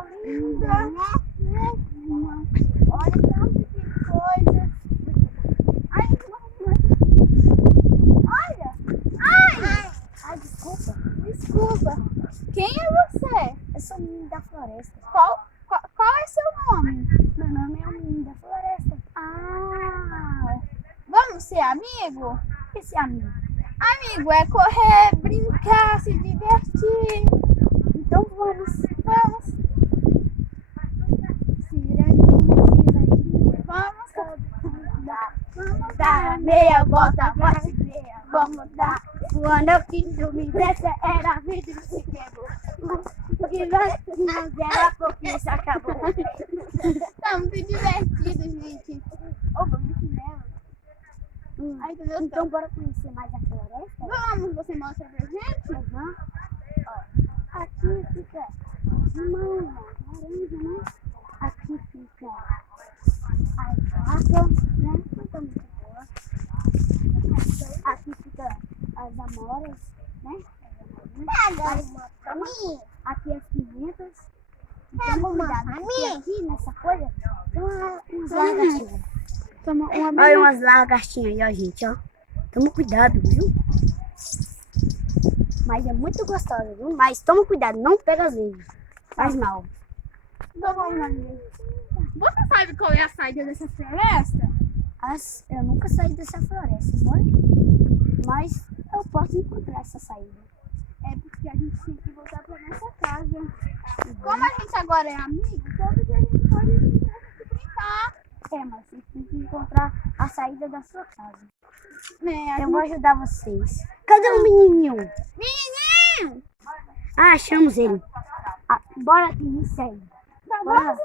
floresta linda, né? Olha tanto de coisa. Ai, olha. Ai, desculpa. Desculpa. Quem é você? Eu sou o menino da floresta. Qual é seu nome? Meu nome é o menino da floresta. Ah, vamos ser amigo? Esse amigo. Amigo é correr, brincar, se divertir. Então vamos. Ciradinha. Vamos dar meia volta, quase meia. Vamos dar. Quando eu quis dormir, dessa era vidro se quebrou. Porque nós era porque isso acabou. Tá muito divertido, gente. Ô, vamos chinelo. Ai, meu Então bora conhecer mais a floresta? Vamos, você mostra pra gente? Uhum. Ó, aqui fica limão, laranja, né? Aqui fica a vaca, né? Não tá muito boa. Aqui fica as amoras, né? Aqui as pimentas. Então, cuidado, porque aqui nessa folha tem umas lagartinhas. Olha umas lagartinhas aí, ó, gente, ó. Toma cuidado, viu? Mas é muito gostosa, viu? Mas toma cuidado, não pega as vezes. Faz mal. Você sabe qual é a saída dessa floresta? Eu nunca saí dessa floresta, amor. Mas eu posso encontrar essa saída. É porque a gente tem que voltar pra nossa casa. Como a gente agora é amigo, todo dia a gente pode vir pra gente brincar. Mas vocês têm que encontrar a saída da sua casa. Eu vou ajudar vocês. Cadê o menininho? Menininho! Ah, achamos ele. Bora que me segue. Tá Bora. bom,